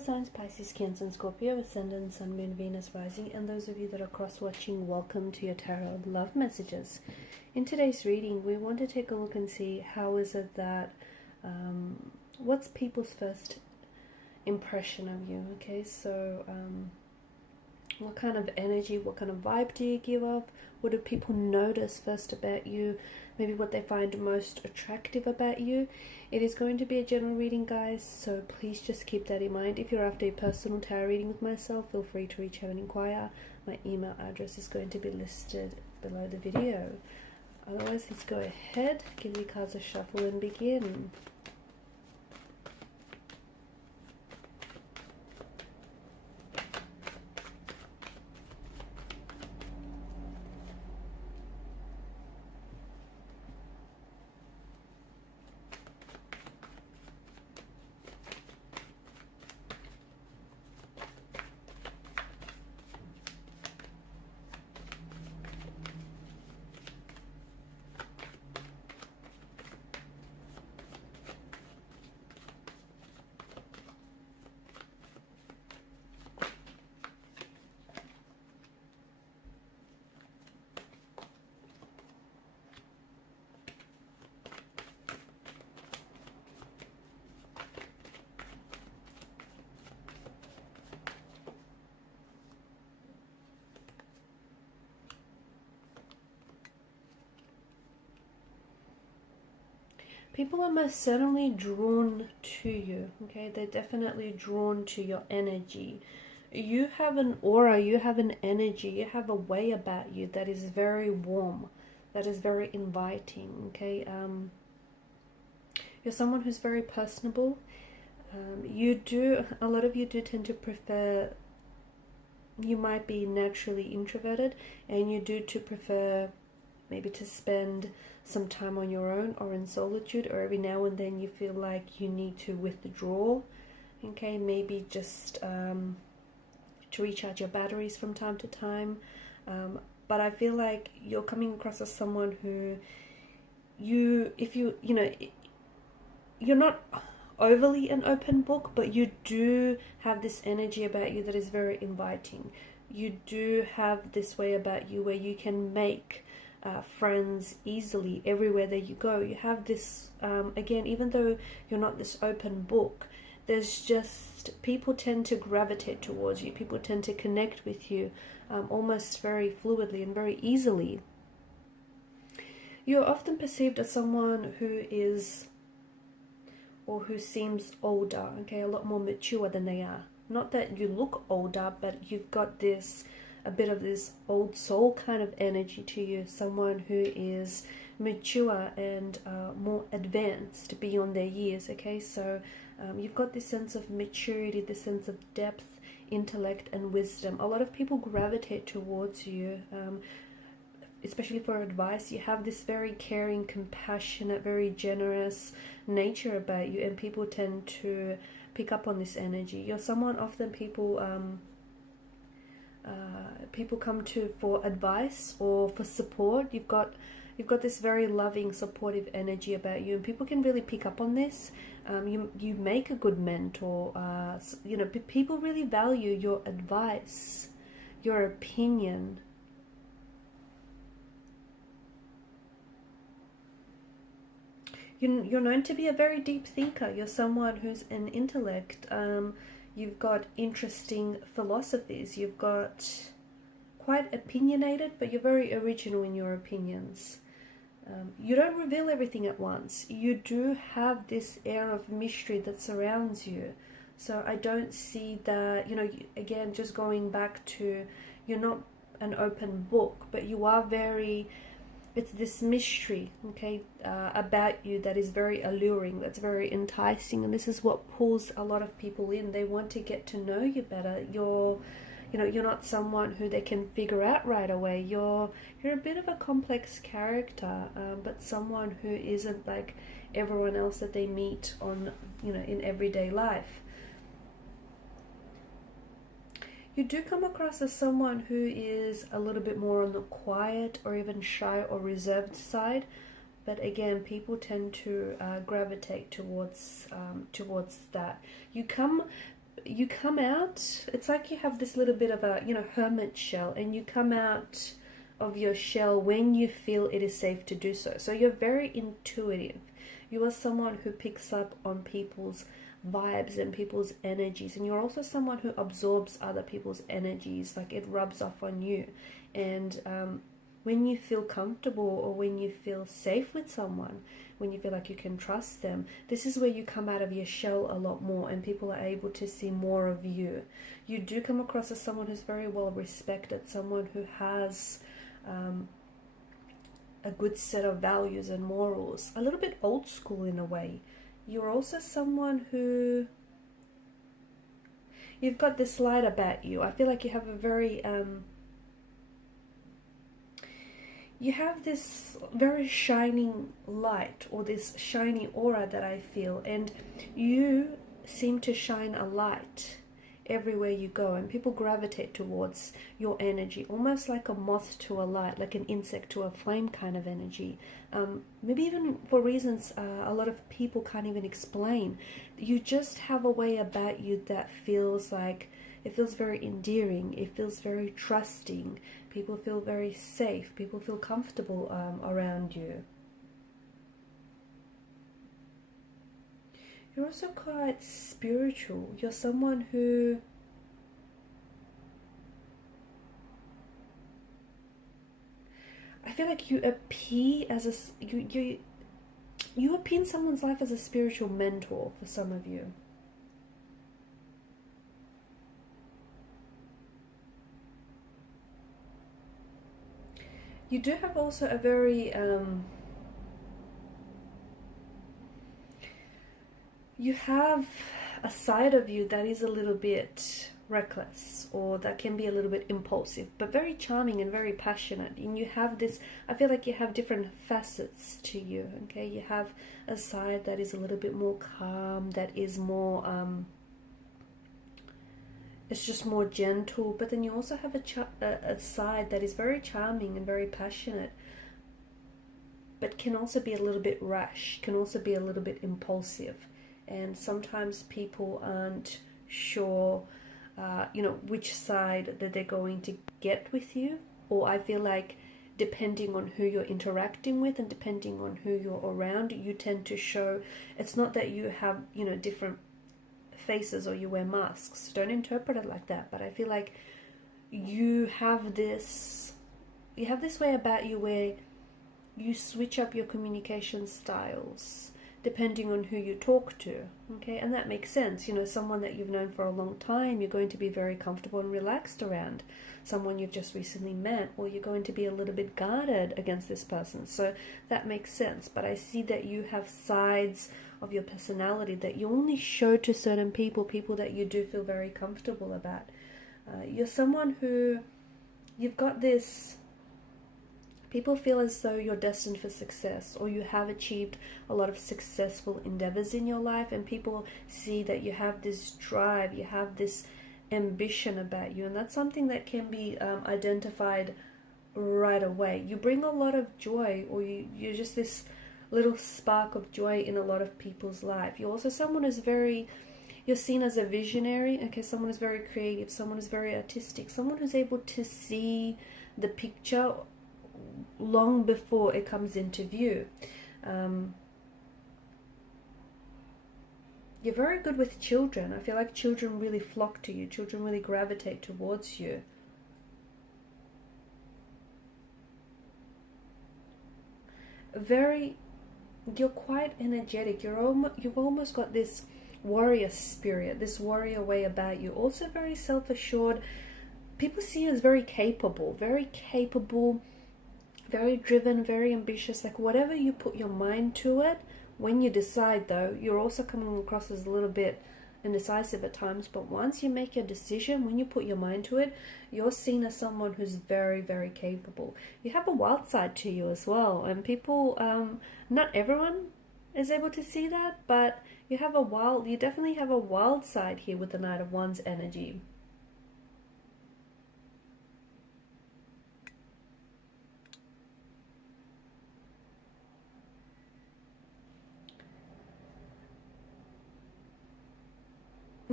signs: Pisces, Cancer, and Scorpio, Ascendant, Sun, Moon, Venus, Rising, and those of you that are cross-watching, welcome to your Tarot Love Messages. In today's reading, we want to take a look and see how is it that, what's people's first impression of you, okay? So, what kind of energy, what kind of vibe do you give off? What do people notice first about you? Maybe what they find most attractive about you. It is going to be a general reading, guys, so please just keep that in mind. If you're after a personal tarot reading with myself, feel free to reach out and inquire. My email address is going to be listed below the video. Otherwise, let's go ahead, give the cards a shuffle and begin. People are most certainly drawn to you, okay? They're definitely drawn to your energy. You have an aura, you have an energy, you have a way about you that is very warm, that is very inviting, okay? You're someone who's very personable. A lot of you do tend to prefer, you might be naturally introverted, and you do prefer maybe to spend some time on your own or in solitude, or every now and then you feel like you need to withdraw, okay? Maybe just to recharge your batteries from time to time. But I feel like you're coming across as someone who you're not overly an open book, but you do have this energy about you that is very inviting. You do have this way about you where you can make friends easily everywhere that you go. You have this, again, even though you're not this open book, there's just, people tend to gravitate towards you. People tend to connect with you almost very fluidly and very easily. You're often perceived as someone who is, or who seems older, okay, a lot more mature than they are. Not that you look older, but you've got this, a bit of this old soul kind of energy to you, someone who is mature and more advanced beyond their years, okay? So you've got this sense of maturity, this sense of depth, intellect, and wisdom. A lot of people gravitate towards you, especially for advice. You have this very caring, compassionate, very generous nature about you, and people tend to pick up on this energy. You're someone often people come to for advice or for support. You've got this very loving, supportive energy about you, and people can really pick up on this. You make a good mentor. People really value your advice, your opinion. You're known to be a very deep thinker. You're someone who's an intellect. You've got interesting philosophies. You've got quite opinionated, but you're very original in your opinions. You don't reveal everything at once. You do have this air of mystery that surrounds you. So I don't see that, again, just going back to, you're not an open book, but you are very, it's this mystery, okay, about you that is very alluring, that's very enticing, and this is what pulls a lot of people in. They want to get to know you better. You're not someone who they can figure out right away. You're a bit of a complex character, but someone who isn't like everyone else that they meet on, in everyday life. You do come across as someone who is a little bit more on the quiet or even shy or reserved side, but again, people tend to gravitate towards that. You come you come out, it's like you have this little bit of a, hermit shell, and you come out of your shell when you feel it is safe to do so. So you're very intuitive. You are someone who picks up on people's vibes and people's energies, and you're also someone who absorbs other people's energies, like it rubs off on you. And when you feel comfortable, or when you feel safe with someone, when you feel like you can trust them, this is where you come out of your shell a lot more, and people are able to see more of you. You do come across as someone who's very well respected, someone who has a good set of values and morals, a little bit old school in a way. You're also someone who, you've got this light about you. I feel like you have a very you have this very shining light, or this shiny aura that I feel, and you seem to shine a light everywhere you go, and people gravitate towards your energy, almost like a moth to a light, like an insect to a flame kind of energy. Maybe even for reasons a lot of people can't even explain. You just have a way about you that feels like, it feels very endearing, it feels very trusting. People feel very safe, people feel comfortable around you. You're also quite spiritual. You're someone who I feel like you appear as a you appear in someone's life as a spiritual mentor for some of you. You do have also a very you have a side of you that is a little bit reckless, or that can be a little bit impulsive, but very charming and very passionate. And you have this, I feel like you have different facets to you. Okay, you have a side that is a little bit more calm, that is more it's just more gentle, but then you also have a side that is very charming and very passionate, but can also be a little bit rash, can also be a little bit impulsive. And sometimes people aren't sure, which side that they're going to get with you. Or I feel like depending on who you're interacting with and depending on who you're around, you tend to show, it's not that you have, different faces or you wear masks. Don't interpret it like that. But I feel like you have this way about you where you switch up your communication styles depending on who you talk to. Okay, and that makes sense. Someone that you've known for a long time, you're going to be very comfortable and relaxed around. Someone you've just recently met, or you're going to be a little bit guarded against this person. So that makes sense. But I see that you have sides of your personality that you only show to certain people that you do feel very comfortable about. You're someone who, you've got this, people feel as though you're destined for success, or you have achieved a lot of successful endeavors in your life, and people see that you have this drive, you have this ambition about you, and that's something that can be identified right away. You bring a lot of joy, or you're just this little spark of joy in a lot of people's life. You're also someone who's you're seen as a visionary. Okay, someone who's very creative, someone who's very artistic, someone who's able to see the picture long before it comes into view. You're very good with children. I feel like children really flock to you. Children really gravitate towards you. You're quite energetic. You've almost got this warrior spirit, this warrior way about you. Also very self-assured. People see you as very capable, very driven, very ambitious. Like whatever you put your mind to it, when you decide though, you're also coming across as a little bit indecisive at times, but once you make your decision, when you put your mind to it, you're seen as someone who's very, very capable. You have a wild side to you as well, and people, not everyone is able to see that, but you definitely have a wild side here with the Knight of Wands energy.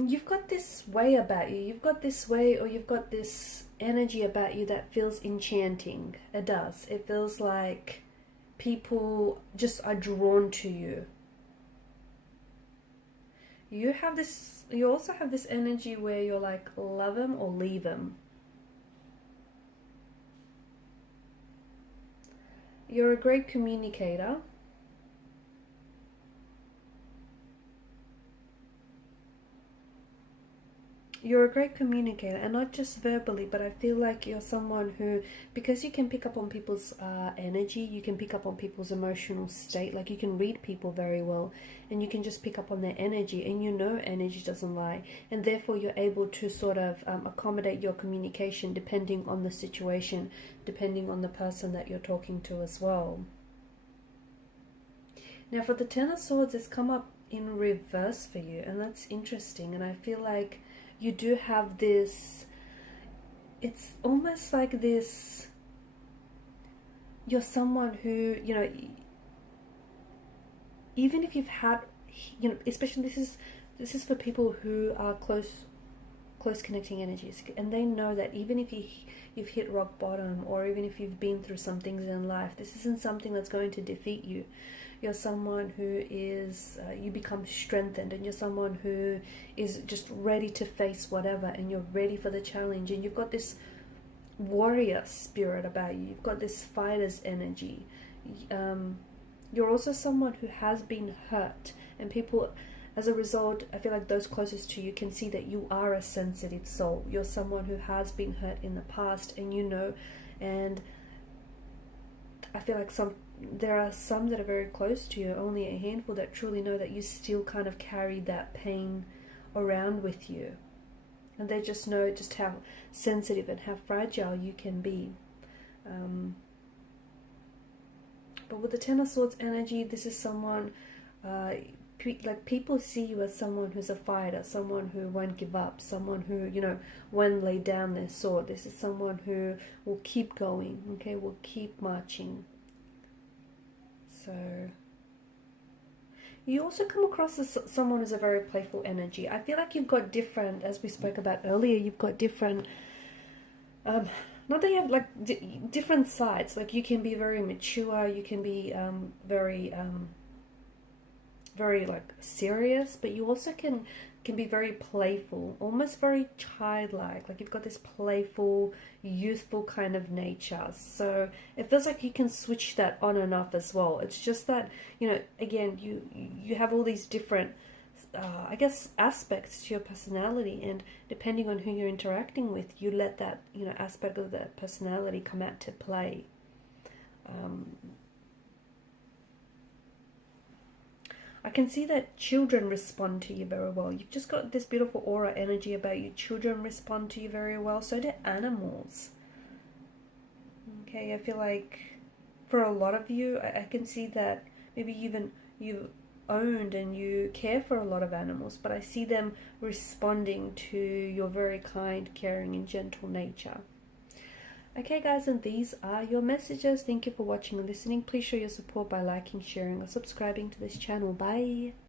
you've got this way about you. You've got this way, or you've got this energy about you that feels enchanting. It does. It feels like people just are drawn to you. You have this, you also have this energy where you're like, love him or leave him. You're a great communicator. You're a great communicator, and not just verbally, but I feel like you're someone who, because you can pick up on people's energy, you can pick up on people's emotional state, like you can read people very well, and you can just pick up on their energy, and you know energy doesn't lie, and therefore you're able to sort of accommodate your communication depending on the situation, depending on the person that you're talking to as well. Now for the Ten of Swords, it's come up in reverse for you, and that's interesting, and I feel like you do have this, it's almost like this, you're someone who, you know, even if you've had, you know, especially this is for people who are close connecting energies, and they know that even if you've hit rock bottom, or even if you've been through some things in life, this isn't something that's going to defeat you. You're someone who is, you become strengthened, and you're someone who is just ready to face whatever, and you're ready for the challenge, and you've got this warrior spirit about you. You've got this fighter's energy. You're also someone who has been hurt, and people, as a result, I feel like those closest to you can see that you are a sensitive soul. You're someone who has been hurt in the past, and you know, and I feel like there are some that are very close to you, only a handful that truly know that you still kind of carry that pain around with you. And they just know just how sensitive and how fragile you can be. But with the Ten of Swords energy, this is someone, like people see you as someone who's a fighter, someone who won't give up, someone who, you know, won't lay down their sword. This is someone who will keep going, okay, will keep marching. So you also come across as someone who's a very playful energy. I feel like you've got different, as we spoke about earlier, you've got different, not that you have like different sides. Like you can be very mature, you can be very like serious, but you also can be very playful, almost very childlike. Like you've got this playful, youthful kind of nature. So it feels like you can switch that on and off as well. It's just that, you know, again, you have all these different I guess aspects to your personality, and depending on who you're interacting with, you let that, you know, aspect of that personality come out to play. I can see that children respond to you very well. You've just got this beautiful aura energy about you. Children respond to you very well. So do animals. Okay, I feel like for a lot of you, I can see that maybe even you've owned and you care for a lot of animals, but I see them responding to your very kind, caring, and gentle nature. Okay guys, and these are your messages. Thank you for watching and listening. Please show your support by liking, sharing, or subscribing to this channel. Bye.